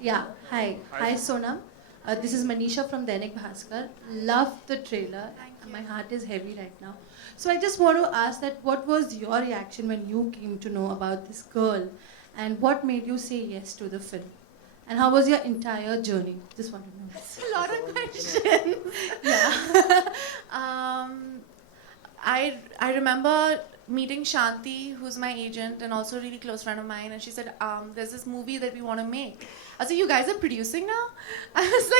Yeah, hi. Hi, Sonam. This is Manisha from Dainik Bhaskar. Love the trailer. My heart is heavy right now. So I just want to ask that what was your reaction when you came to know about this girl and what made you say yes to the film? And how was your entire journey? Just want to know. It's a lot of questions. Yeah. um, I remember meeting Shanti, who's my agent and also a really close friend of mine, and she said, "There's this movie that we want to make." I was like, "You guys are producing now?" I was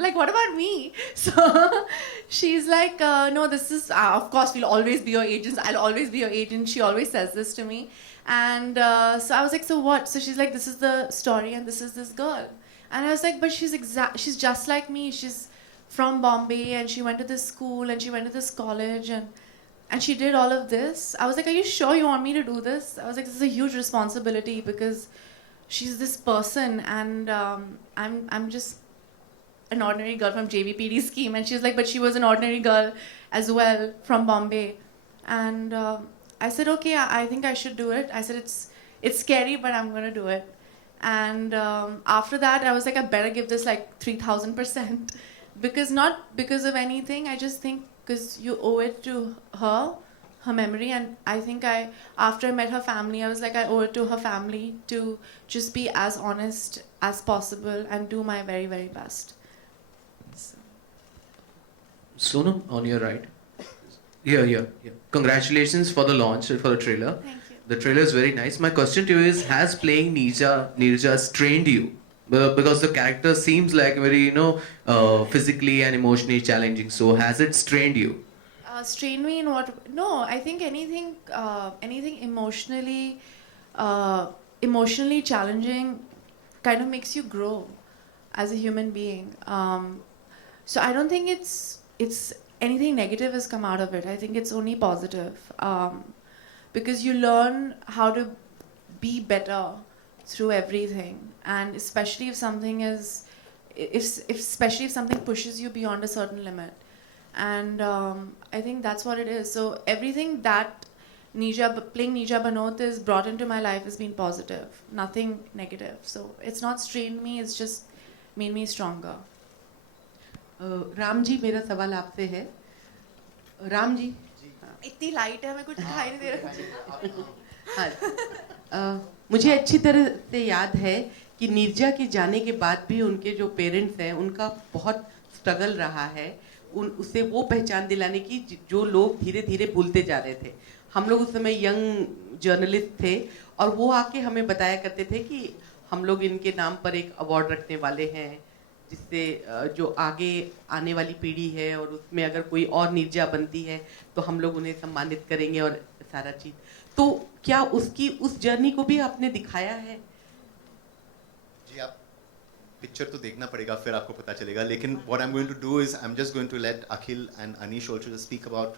like, what about me?" So she's like, "No, this is of course we'll always be your agents. I'll always be your agent." She always says this to me, and so I was like, "So what?" So she's like, "This is the story, and this is this girl." And I was like, "But she's just like me. She's from Bombay and she went to this school and she went to this college and she did all of this." I was like, "Are you sure you want me to do this?" I was like, "This is a huge responsibility because she's this person and I'm just an ordinary girl from JVPD scheme." And she's like, "But she was an ordinary girl as well from Bombay." And I said, "Okay, I think I should do it." I said, it's scary, but I'm gonna do it." And after that, I was like, "I better give this like 3,000%." Because not because of anything, I just think because you owe it to her memory. And I think after I met her family, I was like, I owe it to her family to just be as honest as possible and do my very, very best. So. Sonam, on your right. Yeah. Congratulations for the launch, for the trailer. Thank you. The trailer is very nice. My question to you is, has playing Neerja strained you? Because the character seems like very, physically and emotionally challenging. So has it strained you? Strain me in what? No, I think anything emotionally challenging kind of makes you grow as a human being. So I don't think it's anything negative has come out of it. I think it's only positive, because you learn how to be better through everything, and especially if something is, especially if something pushes you beyond a certain limit. And I think that's what it is. So everything that playing Neerja Bhanot is brought into my life has been positive, nothing negative. So it's not strained me, it's just made me stronger. Ram ji, मेरा सवाल आपसे है। राम जी, इतनी light है, मैं कुछ दिखाई नहीं दे रहा। हाँ, मुझे अच्छी तरह से याद है कि नीरजा के जाने के बाद भी उनके जो पेरेंट्स हैं उनका बहुत स्ट्रगल रहा है उसे वो पहचान दिलाने की जो लोग धीरे धीरे भूलते जा रहे थे। हम लोग उस समय यंग जर्नलिस्ट थे और वो आके हमें बताया करते थे कि हम लोग इनके नाम पर एक अवार्ड रखने वाले हैं, जिससे जो आगे आने वाली पीढ़ी है और उसमें अगर कोई और नीरजा बनती है तो हम लोग उन्हें सम्मानित करेंगे और सारा चीज़। तो क्या उसकी उस जर्नी को भी आपने दिखाया है? जी, आप पिक्चर तो देखना पड़ेगा, फिर आपको पता चलेगा। लेकिन what I'm going to do is I'm just going to let Akhil and Anish also just speak about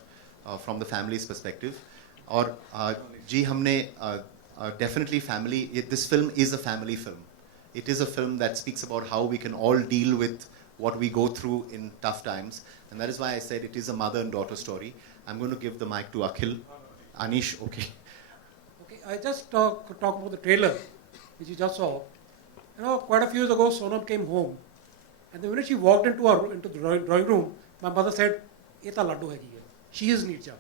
from the family's perspective. और जी, हमने definitely family, this film is a family film. It is a film that speaks about how we can all deal with what we go through in tough times. And that is why I said it is a mother and daughter story. I'm going to give the mic to Akhil. Anish, okay. Okay, I just talk about the trailer, which you just saw. You know, quite a few years ago, Sonam came home, and the minute she walked into the drawing room, my mother said, "Eta laddu hai ji, she is Neerja."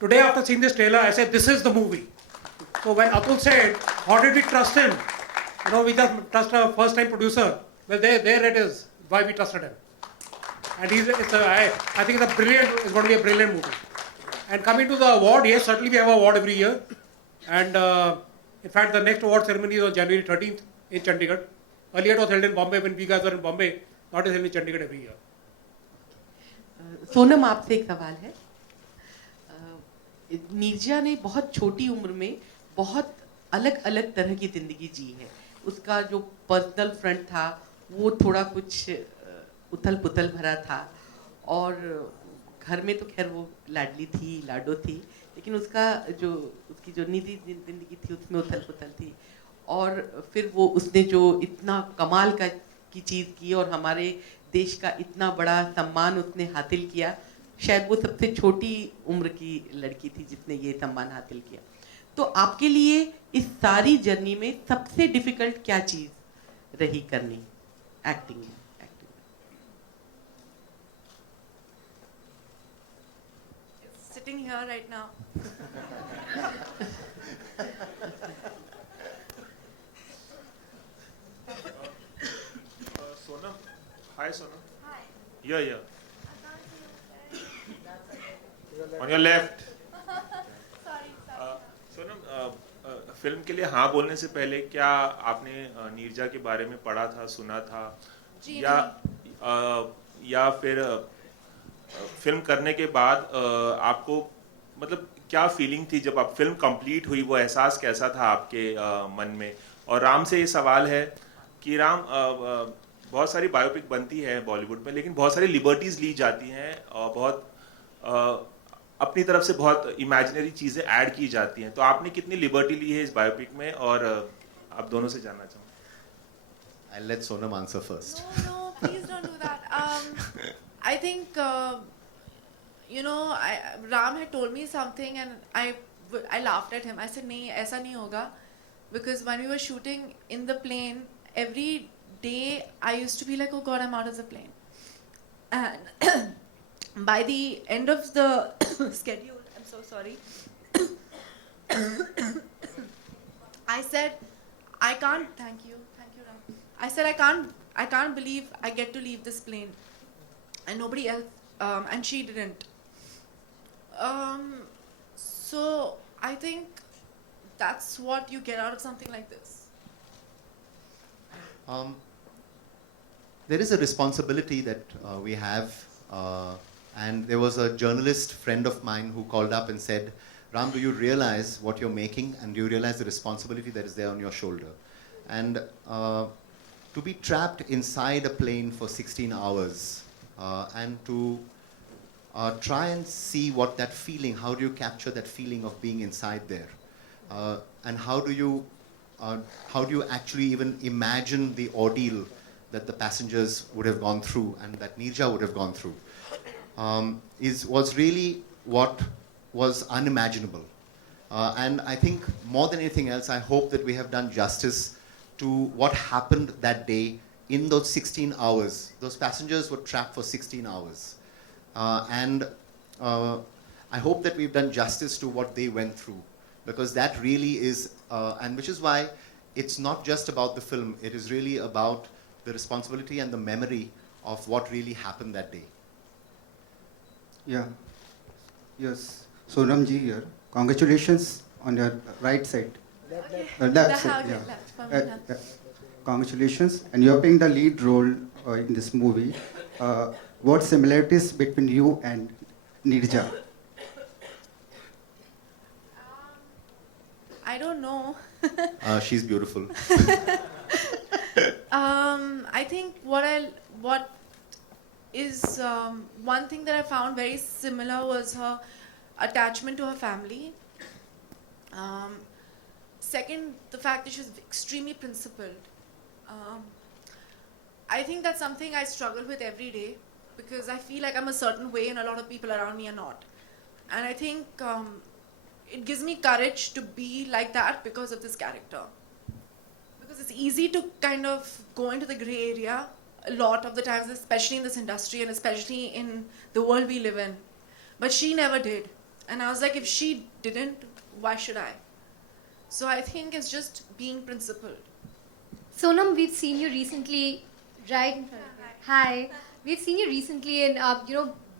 Today, after seeing this trailer, I said, "This is the movie." So when Atul said, "How did we trust him?" You know, we just trust a first-time producer. Well, there it is. Why we trusted him, and I think it's going to be a brilliant movie. And coming to the award, yes, certainly we have an award every year, and in fact, the next award ceremony is on January 13th in Chandigarh. Earlier it was held in Bombay when we guys were in Bombay. Now it is held in Chandigarh every year. Sonam, आपसे एक सवाल है। नीरजा ने बहुत छोटी उम्र में बहुत अलग अलग तरह की ज़िंदगी जी है। उसका जो पर्सनल फ्रंट था वो थोड़ा कुछ उथल पुथल भरा था, और घर में तो खैर वो लाडली थी, लाडो थी, लेकिन उसकी जो निजी ज़िंदगी थी उसमें उथल पुथल थी। और फिर वो उसने जो इतना कमाल की चीज़ की और हमारे देश का इतना बड़ा सम्मान उसने हासिल किया, शायद वो सबसे छोटी उम्र की लड़की थी जिसने ये सम्मान हासिल किया। तो आपके लिए इस सारी जर्नी में सबसे डिफ़िकल्ट क्या चीज़ रही करनी एक्टिंग में। Sitting here right now. Sonam, hi Sonam. Hi. Yeah. On your left. Sonam, film के लिए हाँ बोलने से पहले क्या आपने नीरजा के बारे में पढ़ा था, सुना था, जी या फिर फिल्म करने के बाद आपको मतलब क्या फीलिंग थी जब आप फिल्म कंप्लीट हुई, वो एहसास कैसा था आपके मन में? और राम से ये सवाल है कि राम, बहुत सारी बायोपिक बनती है बॉलीवुड में, लेकिन बहुत सारी लिबर्टीज ली जाती हैं और बहुत अपनी तरफ से बहुत इमेजिनरी चीज़ें ऐड की जाती हैं, तो आपने कितनी लिबर्टी ली है इस बायोपिक में? और आप दोनों से जानना चाहूँगा। I'll let Sonam answer first. No, please don't do that. I think, Ram had told me something and I laughed at him. I said, "नहीं, ऐसा नहीं होगा," because when we were shooting in the plane, every day I used to be like, "Oh God, I'm out of the plane," and by the end of the schedule, I'm so sorry. I said, "I can't." Thank you, Ram. I said, I can't believe I get to leave this plane, and nobody else, and she didn't. So I think that's what you get out of something like this. There is a responsibility that we have, and there was a journalist friend of mine who called up and said, "Ram, do you realize what you're making, and do you realize the responsibility that is there on your shoulder?" And to be trapped inside a plane for 16 hours and to try and see what that feeling, how do you capture that feeling of being inside there? And how do you actually even imagine the ordeal that the passengers would have gone through and that Neerja would have gone through? Was really what was unimaginable. And I think more than anything else, I hope that we have done justice to what happened that day in those 16 hours. Those passengers were trapped for 16 hours. And I hope that we've done justice to what they went through, because that really is, and which is why it's not just about the film, it is really about the responsibility and the memory of what really happened that day. Yeah. Yes. Sonam ji here. Congratulations on your right side. Left side. Okay, Yeah. left, for me, left. Congratulations. And you're playing the lead role in this movie. What similarities between you and Neerja? I don't know. She's beautiful. I think what is one thing that I found very similar was her attachment to her family. Second, the fact that she was extremely principled. I think that's something I struggle with every day, because I feel like I'm a certain way and a lot of people around me are not. And I think it gives me courage to be like that because of this character. Because it's easy to kind of go into the gray area a lot of the times, especially in this industry and especially in the world we live in. But she never did. And I was like, if she didn't, why should I? So I think it's just being principled. Sonam, we've seen you recently, right? Hi. We've seen you recently in,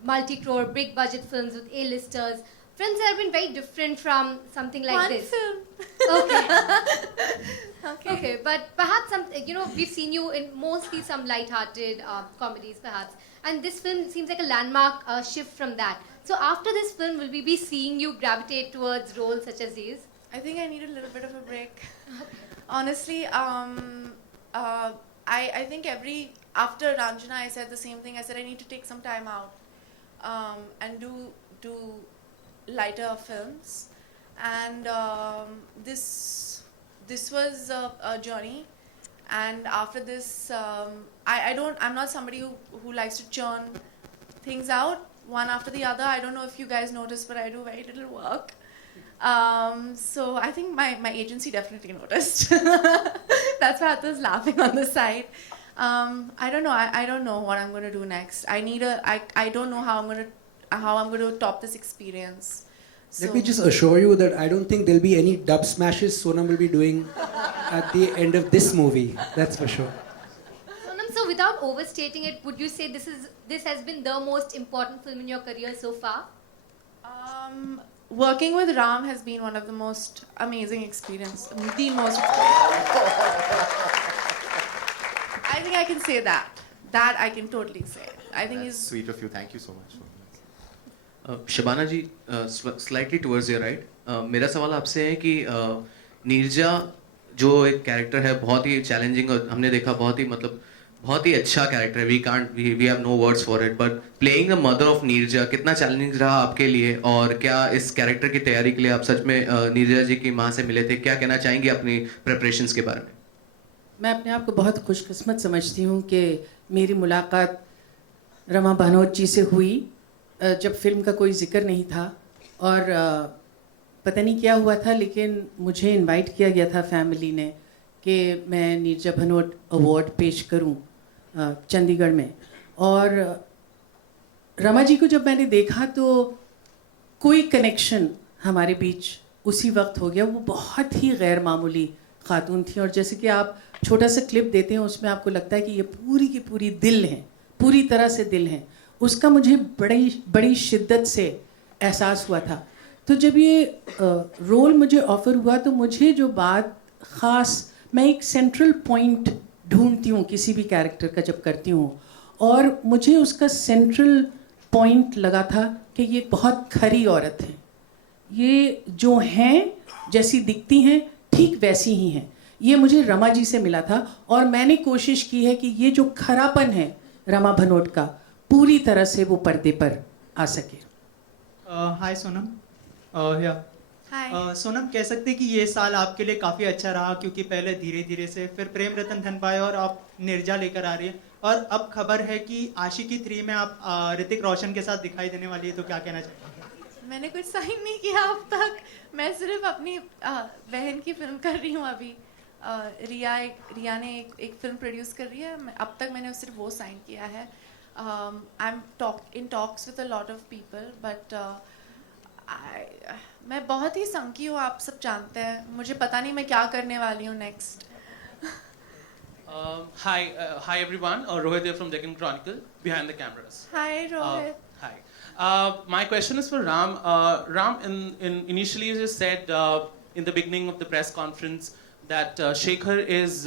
multi-crore, big budget films with A-listers. Films that have been very different from something like One this. film. Okay. Okay, but perhaps we've seen you in mostly some light-hearted comedies, perhaps. And this film seems like a landmark shift from that. So after this film, will we be seeing you gravitate towards roles such as these? I think I need a little bit of a break. Honestly, I think after Ranjana, I said the same thing. I said I need to take some time out and do lighter films. And this was a journey. And after this, I'm not somebody who likes to churn things out one after the other. I don't know if you guys notice, but I do very little work. So I think my agency definitely noticed. That's why I was laughing on the side. I don't know. I don't know what I'm going to do next. I don't know how I'm going to top this experience. Let me just assure you that I don't think there'll be any dub smashes Sonam will be doing at the end of this movie. That's for sure. Sonam, so without overstating it, would you say this has been the most important film in your career so far? Working with Ram has been one of the most amazing experience. The most experience. I think I can say that. That I can totally say. I think That's he's sweet of you. Thank you so much. Shabana ji, slightly towards your right, मेरा सवाल आपसे है कि नीरजा जो एक character है बहुत ही challenging और हमने देखा बहुत ही अच्छा कैरेक्टर है, we have no words for it, but playing the mother of Neerja कितना चैलेंजिंग रहा आपके लिए, और क्या इस कैरेक्टर की तैयारी के लिए आप सच में नीरजा जी की माँ से मिले थे? क्या कहना चाहेंगे अपनी प्रिपरेशंस के बारे में? मैं अपने आप को बहुत खुशकिस्मत समझती हूँ कि मेरी मुलाकात रमा भानोट जी से हुई जब फिल्म का कोई जिक्र नहीं था, और पता नहीं क्या हुआ था, लेकिन मुझे इनवाइट किया गया था फैमिली ने कि मैं नीरजा भानोट अवार्ड पेश करूं चंडीगढ़ में। और रमा जी को जब मैंने देखा तो कोई कनेक्शन हमारे बीच उसी वक्त हो गया। वो बहुत ही गैर मामूली खातून थी, और जैसे कि आप छोटा सा क्लिप देते हैं उसमें आपको लगता है कि ये पूरी की पूरी दिल हैं, पूरी तरह से दिल हैं। उसका मुझे बड़ी शिद्दत से एहसास हुआ था। तो जब ये रोल मुझे ऑफ़र हुआ तो मुझे जो बात ख़ास, मैं एक सेंट्रल पॉइंट ढूंढती हूँ किसी भी कैरेक्टर का जब करती हूँ, और मुझे उसका सेंट्रल पॉइंट लगा था कि ये बहुत खरी औरत है, ये जो हैं जैसी दिखती हैं ठीक वैसी ही हैं। ये मुझे रमा जी से मिला था, और मैंने कोशिश की है कि ये जो खरापन है रमा भानोट का पूरी तरह से वो पर्दे पर आ सके। हाय सोनम। Hi. सोनम, कह सकते हैं कि ये साल आपके लिए काफ़ी अच्छा रहा, क्योंकि पहले धीरे धीरे से फिर प्रेम रतन धन पाए और आप नीरजा लेकर आ रही है, और अब खबर है कि आशिकी 3 में आप ऋतिक रोशन के साथ दिखाई देने वाली है, तो क्या कहना चाहिए? मैंने कुछ साइन नहीं किया अब तक। मैं सिर्फ अपनी बहन की फिल्म कर रही हूँ अभी। रिया ने एक फिल्म प्रोड्यूस कर रही है, अब तक मैंने सिर्फ वो साइन किया है। I am in talks with a lot of people, but मैं बहुत ही संकी हूँ, आप सब जानते हैं। मुझे पता नहीं मैं क्या करने वाली हूँ next. Hi everyone. Rohit here from Deccan Chronicle, behind the cameras. Hi Rohit. Hi. My question is for Ram. Ram, initially you just said in the beginning of the press conference that Shekhar is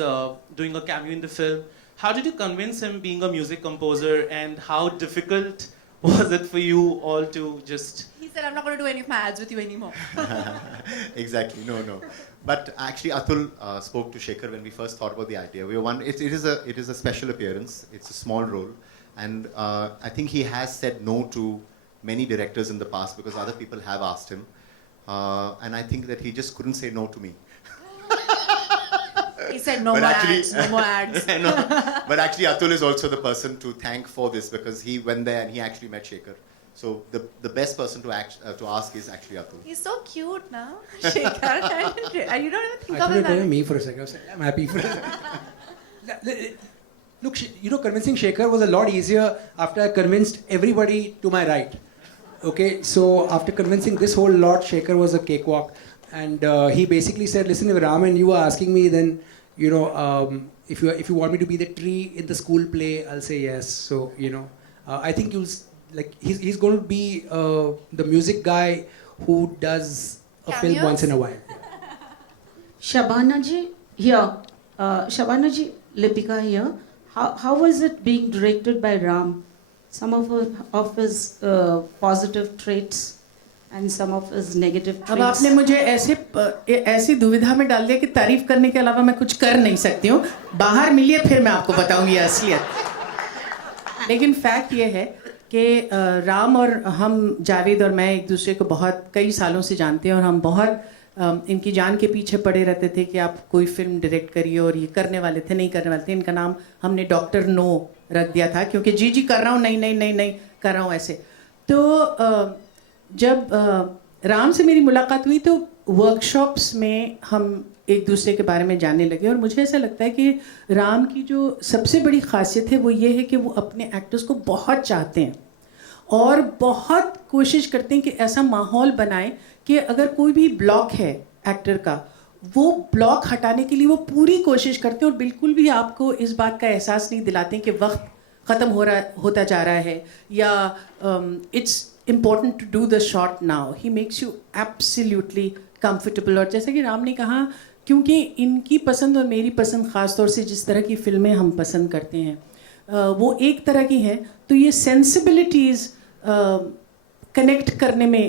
doing a cameo in the film. How did you convince him, being a music composer, and how difficult was it for you all to just... He said, I'm not going to do any of my ads with you anymore. Exactly, no. But actually, Atul spoke to Shekhar when we first thought about the idea. It is a special appearance. It's a small role, and I think he has said no to many directors in the past because other people have asked him, and I think that he just couldn't say no to me. He said no more ads. No. But actually, Atul is also the person to thank for this because he went there and he actually met Shekhar. So the best person to ask is actually Atul. He's so cute now, Shekhar. You don't even think I of thought you him. were telling me for a second. I was like, I'm happy for it. Look, convincing Shekhar was a lot easier after I convinced everybody to my right. Okay, so after convincing this whole lot, Shekhar was a cakewalk. And he basically said, listen, if Ram and you are asking me, then, if you want me to be the tree in the school play, I'll say yes. So, I think he's going to be the music guy who does a film once in a while. Shabana ji here. Shabana ji, Lipika here. How was it being directed by Ram? Some of his positive traits and some of his negative traits. अब आपने मुझे ऐसी दुविधा में डाल दिया कि तारीफ करने के अलावा मैं कुछ कर नहीं सकती हूँ। बाहर मिलिए फिर मैं आपको बताऊंगी असलियत। लेकिन फैक्ट ये है कि राम और हम, जावेद और मैं, एक दूसरे को बहुत कई सालों से जानते हैं, और हम बहुत इनकी जान के पीछे पड़े रहते थे कि आप कोई फिल्म डायरेक्ट करिए, और ये करने वाले थे, नहीं करने वाले थे। इनका नाम हमने डॉक्टर नो रख दिया था, क्योंकि जी कर रहा हूँ, नहीं कर रहा हूँ ऐसे। तो जब राम से मेरी मुलाकात हुई तो वर्कशॉप्स में हम एक दूसरे के बारे में जानने लगे और मुझे ऐसा लगता है कि राम की जो सबसे बड़ी खासियत है वो ये है कि वो अपने एक्टर्स को बहुत चाहते हैं और बहुत कोशिश करते हैं कि ऐसा माहौल बनाएं कि अगर कोई भी ब्लॉक है एक्टर का, वो ब्लॉक हटाने के लिए वो पूरी कोशिश करते हैं और बिल्कुल भी आपको इस बात का एहसास नहीं दिलाते कि वक्त ख़त्म होता जा रहा है या it's important to do the shot now. He makes you absolutely comfortable. और जैसा कि राम ने कहा, क्योंकि इनकी पसंद और मेरी पसंद ख़ास तौर से जिस तरह की फ़िल्में हम पसंद करते हैं वो एक तरह की हैं, तो ये सेंसिबिलिटीज़ कनेक्ट करने में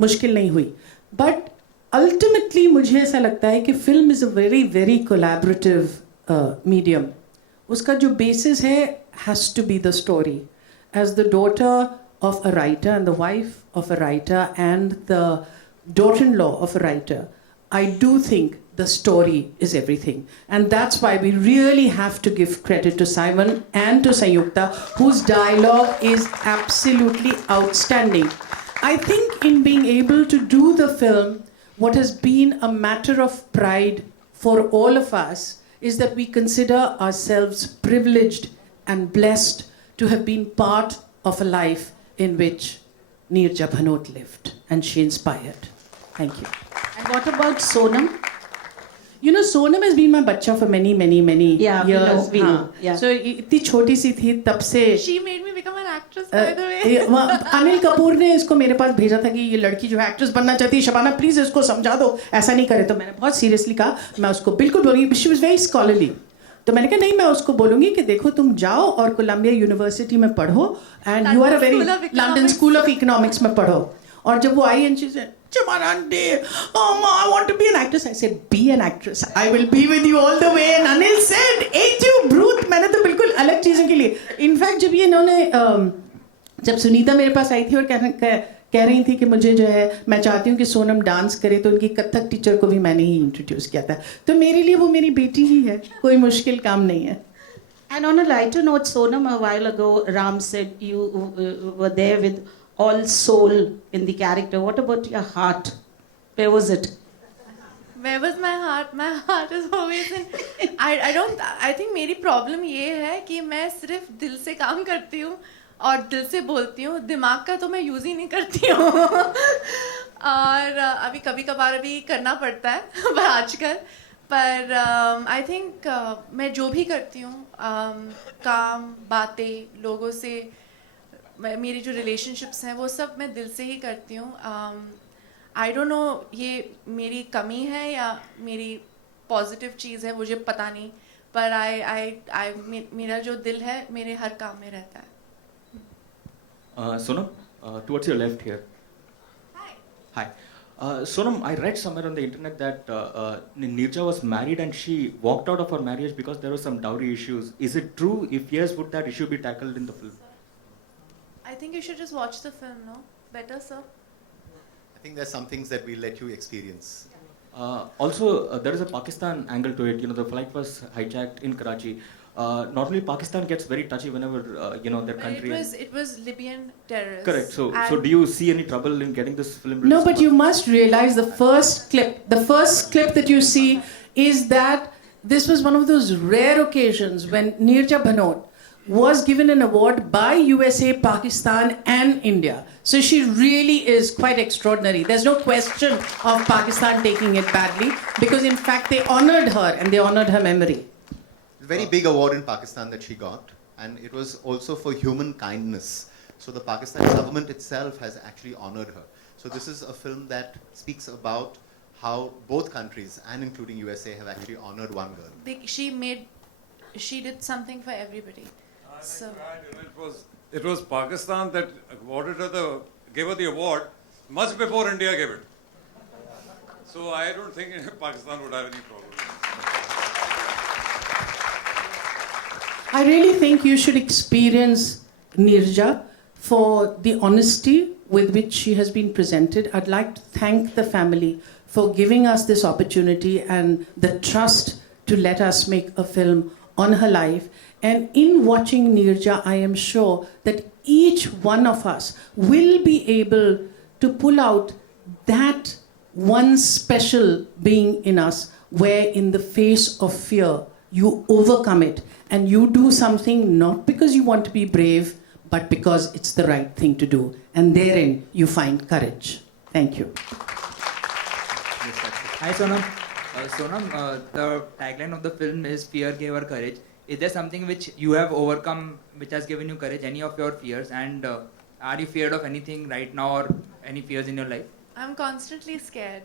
मुश्किल नहीं हुई. बट अल्टीमेटली मुझे ऐसा लगता है कि film is a very very collaborative medium. उसका जो बेसिस है has to be the story. As the daughter of a writer and the wife of a writer and the daughter-in-law of a writer, I do think the story is everything. And that's why we really have to give credit to Simon and to Sanyukta, whose dialogue is absolutely outstanding. I think in being able to do the film, what has been a matter of pride for all of us is that we consider ourselves privileged and blessed to have been part of a life in which Neerja Bhanot lived and she inspired. Thank you. And what about Sonam? You know, Sonam has been my bacha for many Yeah, years. we know. Yeah. So इतनी छोटी सी थी तब से. She made me become an actress, by the way. Anil Kapoor ने इसको मेरे पास भेजा था कि ये लड़की जो है एक्ट्रेस बनना चाहती है, शबाना प्लीज इसको समझा दो, ऐसा नहीं करे. तो मैंने बहुत सीरियसली कहा, मैं उसको बिल्कुल बोलूँगी. She was very scholarly. तो मैंने कहा नहीं, मैं उसको बोलूँगी कि देखो तुम जाओ और कोलंबिया यूनिवर्सिटी में पढ़ो and you are a very London School of Economics में पढ़ो. और जब वो आई and she said, Shabana aunty, I want to be an actress. I said, be an actress. I will be with you all the way. And Anil said, ain't you brute? मैंने तो बिल्कुल अलग चीज़ों के लिए. इनफैक्ट जब ये इन्होंने जब सुनीता मेरे पास आई थी और कह रही थी कि मुझे जो है मैं चाहती हूँ कि सोनम डांस करे, तो उनकी कथक टीचर को भी मैंने ही इंट्रोड्यूस किया था. तो मेरे लिए वो मेरी बेटी ही है, कोई मुश्किल काम नहीं है. And on a lighter note, Sonam, a while ago, Ram said you were there with all soul in the character. What about your heart? Where was it? Where was my heart? My heart is always in. I think मेरी problem ये है कि मैं सिर्फ दिल से काम करती हूँ और दिल से बोलती हूँ. दिमाग का तो मैं यूज़ ही नहीं करती हूँ. और अभी कभी कभार अभी करना पड़ता है पर आजकल. पर आई थिंक मैं जो भी करती हूँ, काम, बातें, लोगों से, मेरी जो रिलेशनशिप्स हैं वो सब मैं दिल से ही करती हूँ. आई डोंट नो ये मेरी कमी है या मेरी पॉजिटिव चीज़ है, मुझे पता नहीं. पर मेरा जो दिल है मेरे हर काम में रहता है. Sonam, towards your left here. Hi. Sonam, I read somewhere on the internet that Neerja was married and she walked out of her marriage because there were some dowry issues. Is it true? If yes, would that issue be tackled in the film? I think you should just watch the film, no? Better, sir? I think there's some things that we'll let you experience. Also, there is a Pakistan angle to it. You know, the flight was hijacked in Karachi. Normally, Pakistan gets very touchy whenever their country. It was Libyan terrorists. Correct. So do you see any trouble in getting this film released? No, but you must realize the first clip that you see is that this was one of those rare occasions when Neerja Bhanot was given an award by USA, Pakistan and India. So she really is quite extraordinary. There's no question of Pakistan taking it badly because in fact they honored her and they honored her memory. Very big award in Pakistan that she got, and it was also for human kindness. So the Pakistan government itself has actually honored her. So this is a film that speaks about how both countries, and including USA, have actually honored one girl. She did something for everybody. So it was Pakistan that awarded her gave her the award much before India gave it. So I don't think Pakistan would have any problem. I really think you should experience Neerja for the honesty with which she has been presented. I'd like to thank the family for giving us this opportunity and the trust to let us make a film on her life. And in watching Neerja, I am sure that each one of us will be able to pull out that one special being in us where in the face of fear, you overcome it and you do something not because you want to be brave, but because it's the right thing to do. And therein you find courage. Thank you. Hi Sonam. Sonam, the tagline of the film is "Fear gave her courage." Is there something which you have overcome, which has given you courage? Any of your fears? And are you feared of anything right now, or any fears in your life? I'm constantly scared.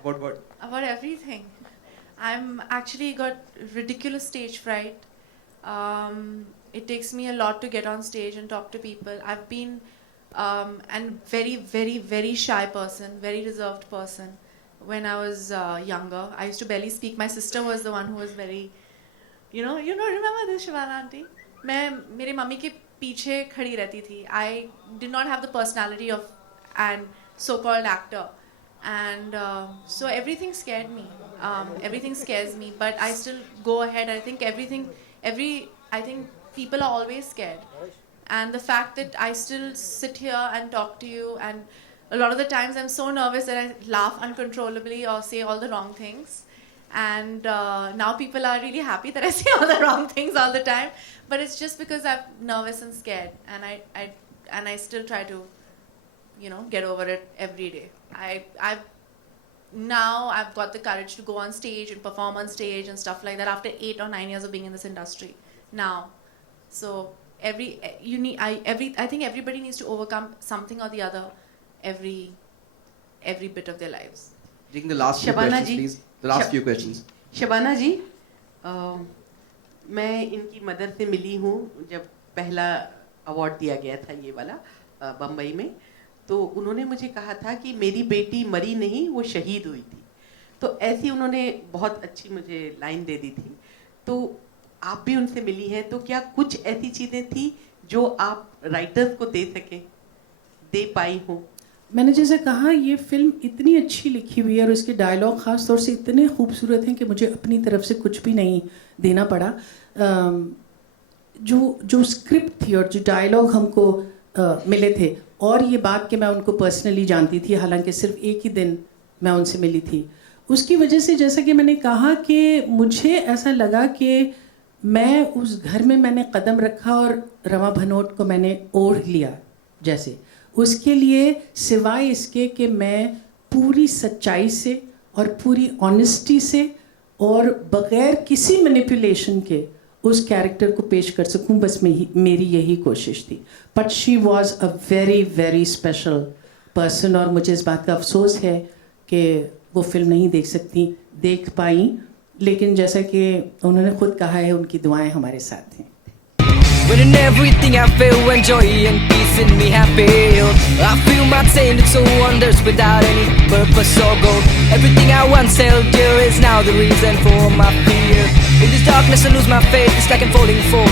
About what? About everything. I'm actually got ridiculous stage fright. It takes me a lot to get on stage and talk to people. I've been and very, very, very shy person, very reserved person. When I was younger, I used to barely speak. My sister was the one who was very, remember this, Shabana auntie? मैं मेरे mummy के पीछे खड़ी रहती थी. I did not have the personality of an so-called actor, and so everything scared me. Everything scares me, but I still go ahead. I think I think people are always scared, and the fact that I still sit here and talk to you, and a lot of the times I'm so nervous that I laugh uncontrollably or say all the wrong things. And now people are really happy that I say all the wrong things all the time, but it's just because I'm nervous and scared, and I still try to, get over it every day. Now I've got the courage to go on stage and perform on stage and stuff like that after 8 or 9 years of being in this industry now. So I think everybody needs to overcome something or the other every bit of their lives. Taking the last few Shabana questions, ji. please. The last few questions. Shabana जी, मैं इनकी mother से मिली हूँ जब पहला award दिया गया था ये वाला बम्बई में, तो उन्होंने मुझे कहा था कि मेरी बेटी मरी नहीं, वो शहीद हुई थी. तो ऐसी उन्होंने बहुत अच्छी मुझे लाइन दे दी थी. तो आप भी उनसे मिली हैं, तो क्या कुछ ऐसी चीज़ें थी जो आप राइटर्स को दे पाई हो? मैंने जैसे कहा, ये फिल्म इतनी अच्छी लिखी हुई है और इसके डायलॉग ख़ास तौर से इतने खूबसूरत हैं कि मुझे अपनी तरफ से कुछ भी नहीं देना पड़ा. जो स्क्रिप्ट थी और जो डायलॉग हमको मिले थे, और ये बात कि मैं उनको पर्सनली जानती थी, हालांकि सिर्फ एक ही दिन मैं उनसे मिली थी, उसकी वजह से जैसा कि मैंने कहा कि मुझे ऐसा लगा कि मैं उस घर में मैंने कदम रखा और रमा भनोट को मैंने ओढ़ लिया. जैसे उसके लिए सिवाय इसके कि मैं पूरी सच्चाई से और पूरी ऑनेस्टी से और बग़ैर किसी मैनिपुलेशन के उस कैरेक्टर को पेश कर सकूं, बस मेरी यही कोशिश थी. But she was a very very special person, और मुझे इस बात का अफसोस है कि वो फिल्म नहीं देख पाई, लेकिन जैसा कि उन्होंने खुद कहा है, उनकी दुआएं हमारे साथ हैं. When in everything I feel, when joy and peace in me have failed, I feel my tainted soul wanders without any purpose or goal. Everything I once held dear is now the reason for my fear. In this darkness I lose my faith, it's like I'm falling for